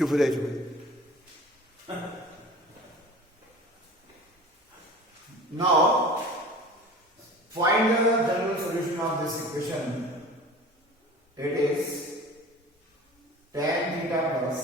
चुप हो जाए, चुप हो जाए. Now, find the general solution of this equation. It is tan theta plus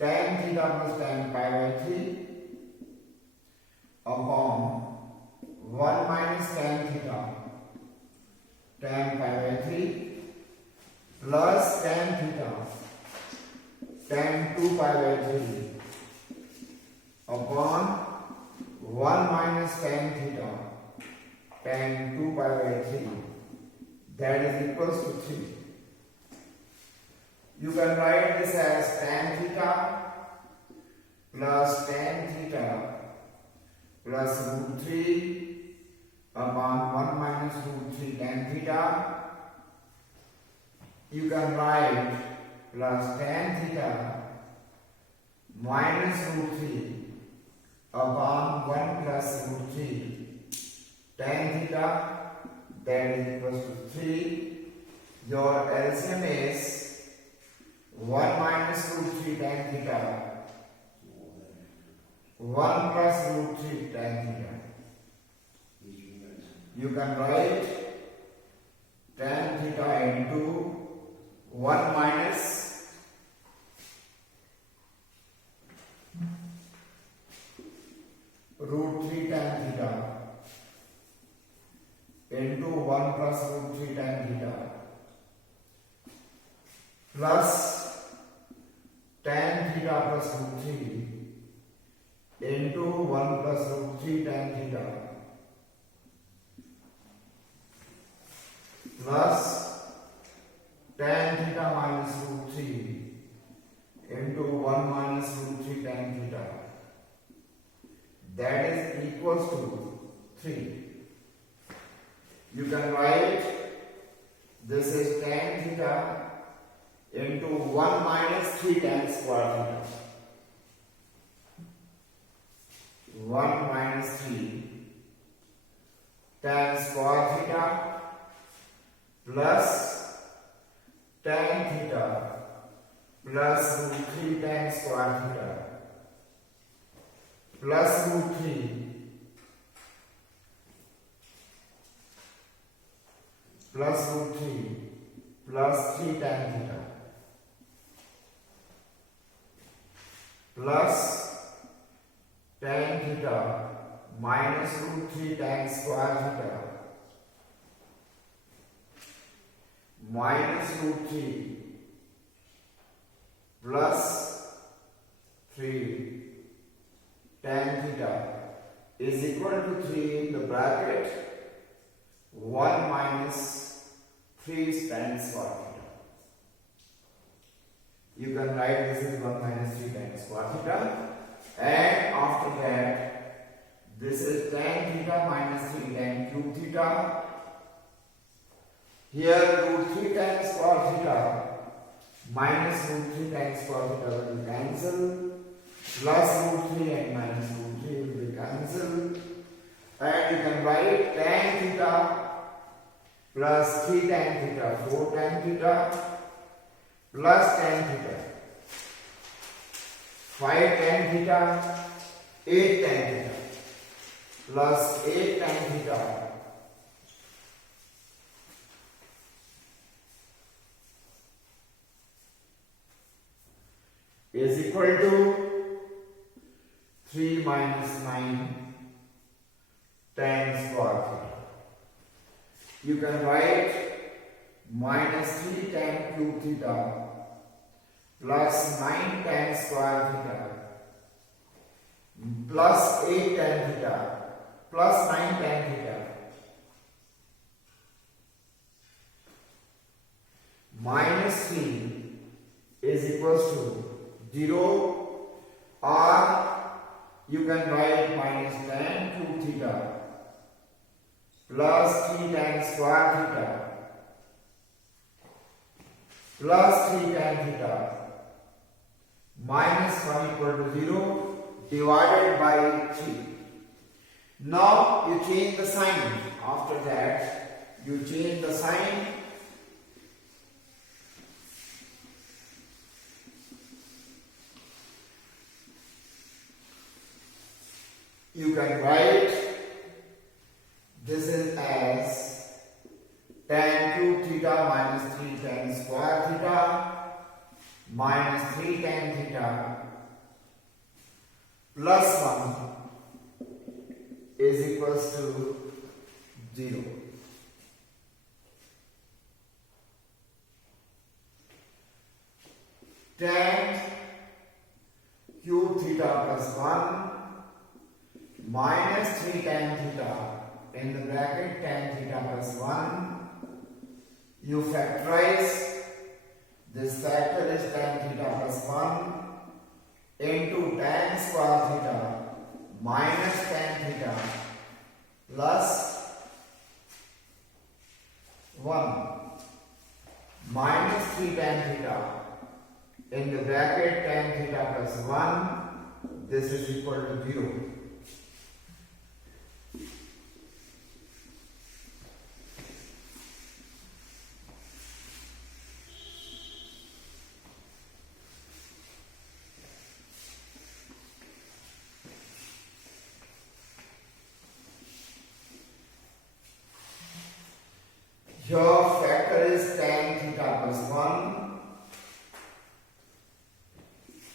tan pi by 3 upon 1 minus tan pi by 3 plus tan 2 pi by 3 upon 1 minus tan 2 pi by 3, that is equals to 3. You can write this as tan theta plus root 3 upon 1 minus root 3 tan theta. You can write plus tan theta minus root 3 upon 1 plus root 3 tan theta, that is equals to 3. Your LCM is 1 minus root 3 tan theta 1 plus root 3 tan theta. You can write tan theta into 1 minus root 3 tan theta into 1 plus root 3 tan theta plus tan theta plus root 3 into 1 plus root 3 tan theta plus tan theta minus root 3 into 1 minus root 3 tan theta, that is equals to 3. You can write this is tan theta into 1 minus 3 tan square theta. 1 minus 3 tan square theta plus tan theta plus root 3 tan square theta plus root 3 plus root 3 plus 3 tan theta plus tan theta minus root 3 tan square theta minus root 3 plus 3 tan theta is equal to 3 in the bracket 1 minus 3 tan square theta. You can write this is 1 minus 3 tan square theta, and after that this is tan theta minus 3 tan cube theta. Here root 3 tan square theta minus root 3 tan square theta will cancel, plus root 3 and minus root 3 will be cancelled, and you can write tan theta plus 3 tan theta 4 tan theta plus tan theta 5 tan theta 8 tan theta plus 8 tan theta is equal to 3 minus 9 tan square theta. You can write minus 3 tan cube theta plus 9 tan square theta plus 8 tan theta plus 9 tan theta minus 3 is equals to 0, or you can write minus tan cube theta plus 3 tan square theta plus 3 tan theta minus 1 equal to 0 divided by 3. Now you change the sign. After that you change the sign. you can write this is as tan cube theta minus 3 tan square theta minus 3 tan theta plus 1 is equals to 0. Tan cube theta plus 1 minus 3 tan theta in the bracket tan theta plus 1. You factorize this factor is tan theta plus 1 into tan square theta minus tan theta plus 1 minus 3 tan theta in the bracket tan theta plus 1. This is equal to 0. Your factor is tan theta plus 1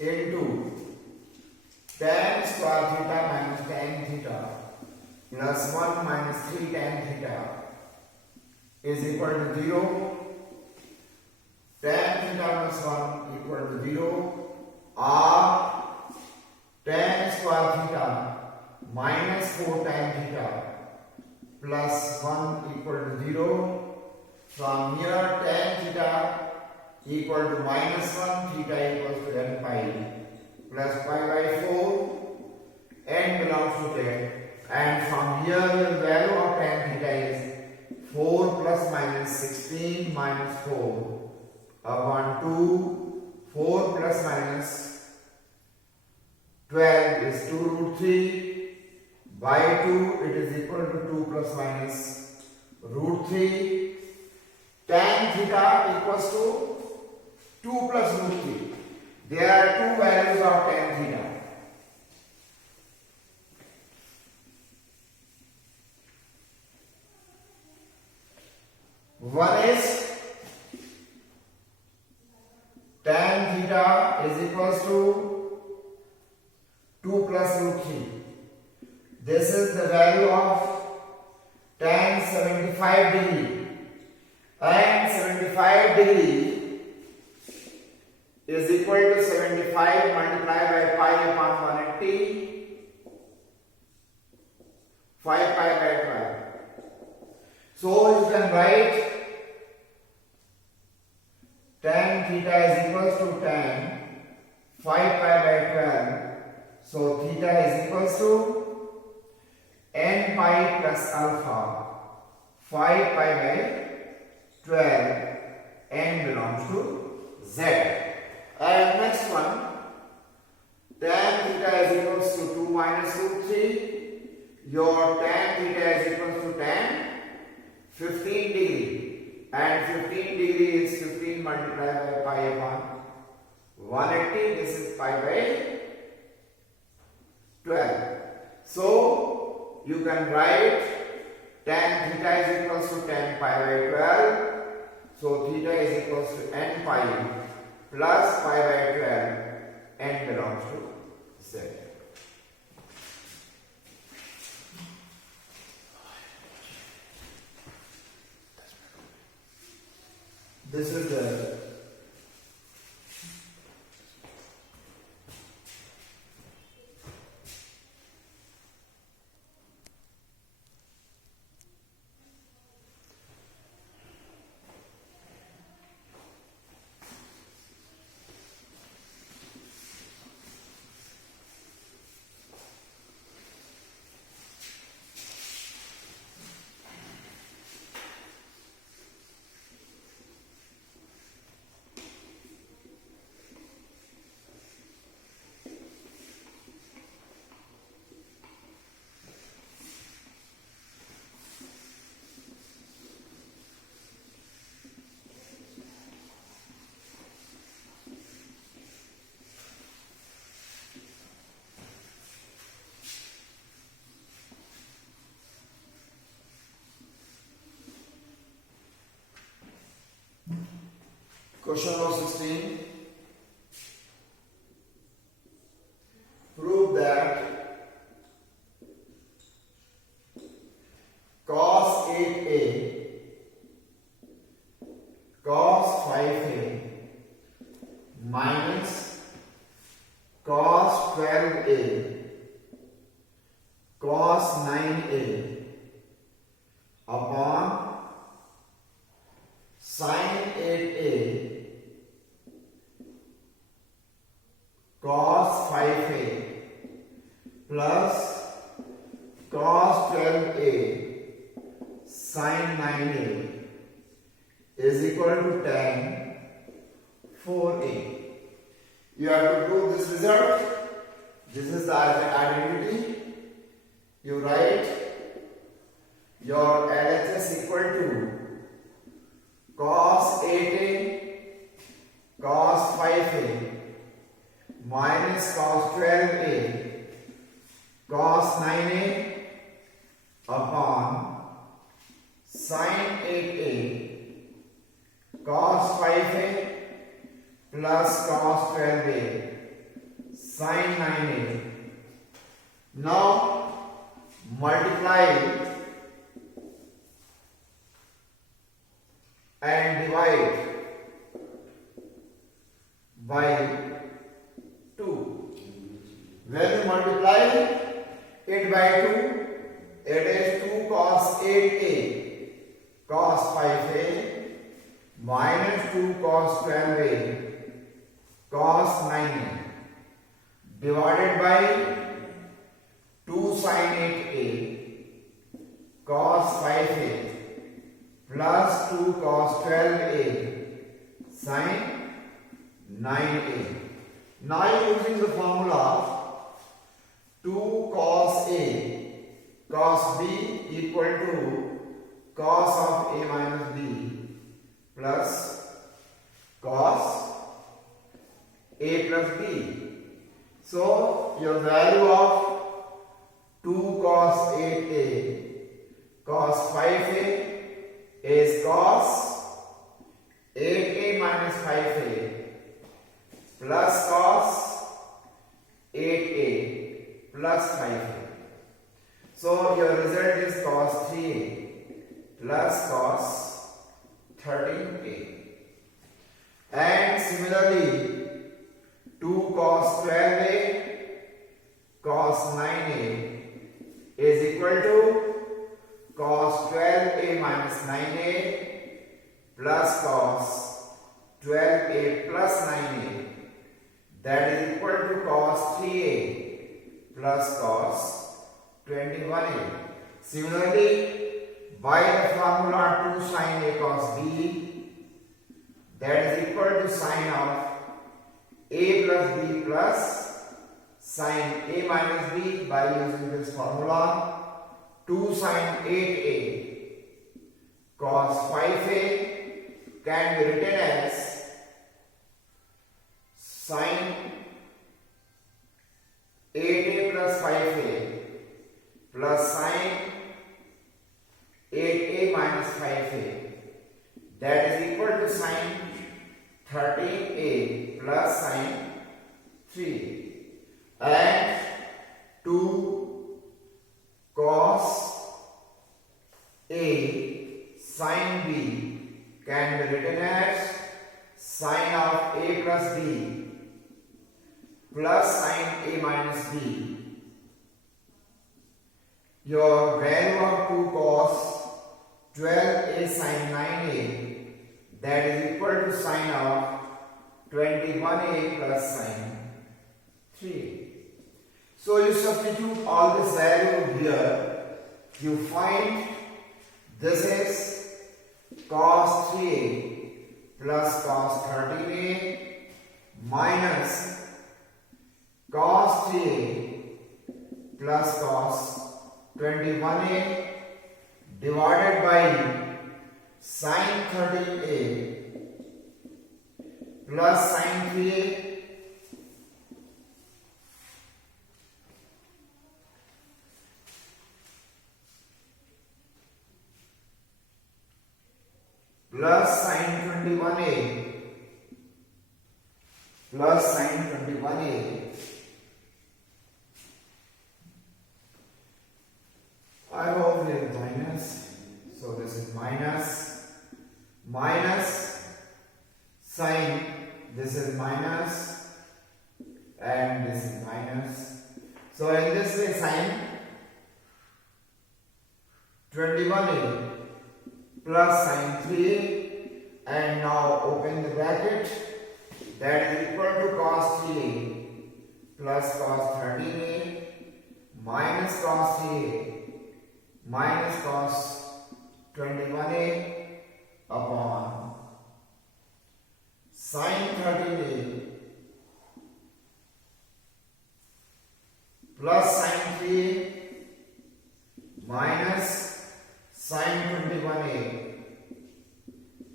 into tan square theta minus tan theta plus 1 minus 3 tan theta is equal to 0. Tan theta plus 1 equal to 0 or tan square theta minus 4 tan theta plus 1 equal to 0. From here tan theta equal to minus 1, theta equals to n pi plus pi by 4, n belongs to 10, and from here the value of tan theta is 4 plus minus 16 minus 4 upon 2. 4 plus minus 12 is 2 root 3 by 2, it is equal to 2 plus minus root 3. Tan theta equals to 2 plus root 3. There are two values of tan theta. One is tan theta is equals to 2 plus root 3. This is the value of tan 75 degree. And 75 degree is equal to 75 multiplied by pi upon 180, 5 pi by 12. So you can write tan theta is equals to tan 5 pi by 12. So theta is equals to n pi plus alpha 5 pi by 12, n belongs to z. And next one, tan theta is equals to 2 minus root 3. Your tan theta is equals to tan 15 degree, and 15 degree is 15 multiplied by pi upon 180. This is pi by 12. So you can write tan theta is equals to tan pi by 12. So theta is equals to n pi plus pi by 12. N belongs to z. This is the Question number 16. Prove that cos 8a cos 5a minus cos 12a cos 9a upon sin 8a cos 5a plus cos 12a sin 9a is equal to tan 4a. You have to prove this result. This is the identity. You write your LHS equal to cos 8a cos 5a minus cos 12a cos 9a upon sin 8a cos 5a plus cos 12a sin 9a. Now multiply and divide by 2. When you multiply it by 2, it is 2 cos 8a cos 5a minus 2 cos 12a cos 9a divided by 2 sin 8a cos 5a plus 2 cos 12a sin 9a. Now using the formula 2 cos a cos b equal to cos of a minus b plus cos a plus b. So your value of 2 cos 8a cos 5a is cos 8a minus 5a plus cos 8a plus 5a. So your result is cos 3a plus cos 13a. And similarly 2 cos 12a cos 9a is equal to cos 12a minus 9a plus cos 12a plus 9a, that is equal to cos 3a plus cos 21a. Similarly, by the formula 2 sin a cos b, that is equal to sin of a plus b plus sin a minus b, by using this formula 2 sin 8a cos 5a can be written as sin 8a plus 5a plus sin 8a minus 5a, that is equal to sin 13a plus sin 3, and 2 cos a sin b can be written as sin of a plus b plus sin a minus b. Your value of 2 cos 12a sin 9a, that is equal to sin of 21a plus sin 3. So you substitute all this value here, you find this is cos 3a plus cos 13a minus cos 3a plus cos 21a divided by sin 13a plus sin 3a plus sin 21a plus sin 21a. I hope there is minus. So this is minus sin, this is minus, and this is minus. So in this way sin 21a plus sin 3a, and now open the bracket, that is equal to cos 3a plus cos 13a minus cos 3a minus cos 21a upon sin 13a plus sin 3a minus sin 21a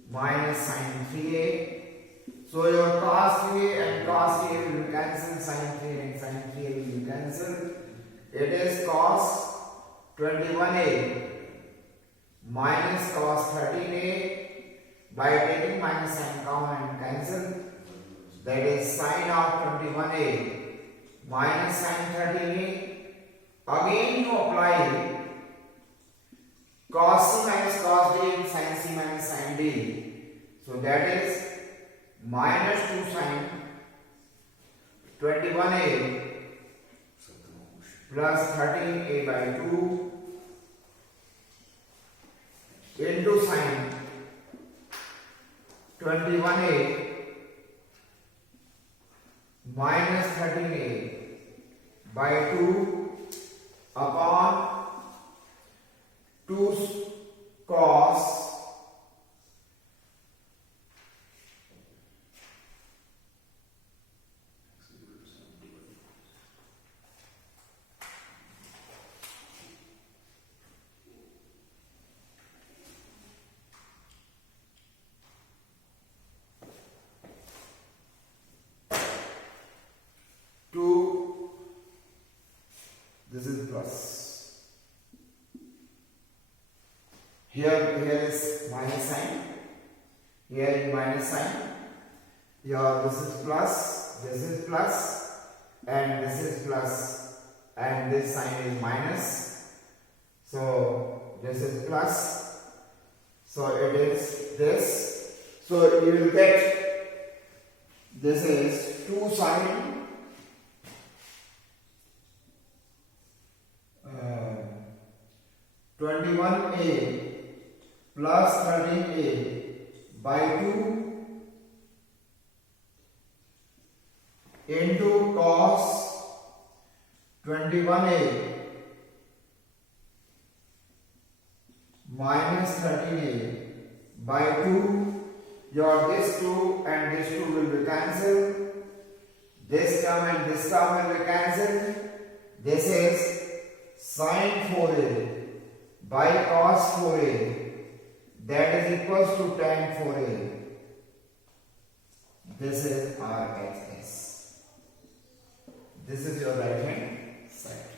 minus sin 3a. So your cos 3a and cos 3a will cancel, sin 3a and sin 3a will cancel. It is cos 21a minus cos 13a, by taking minus sign common and cancel, that is sin of 21a minus sin 13a. Again you apply cos c minus cos d and sin c minus sin d. So that is minus 2 sin 21a plus 13a by 2 into sin 21a minus 13a by 2 upon 2 cos 2, this is plus. Here is minus sign. Here is minus sign. Here this is plus, and this is plus, and this sign is minus. So this is plus. So it is this. So you will get, this is 2 sin 21a plus 13a by 2 into cos 21a minus 13a by 2. Your this 2 and this 2 will be cancelled. This term and this term will be cancelled. This is sin 4a by cos 4a, that is equals to tan 4a. This is RHS. This is your right hand side.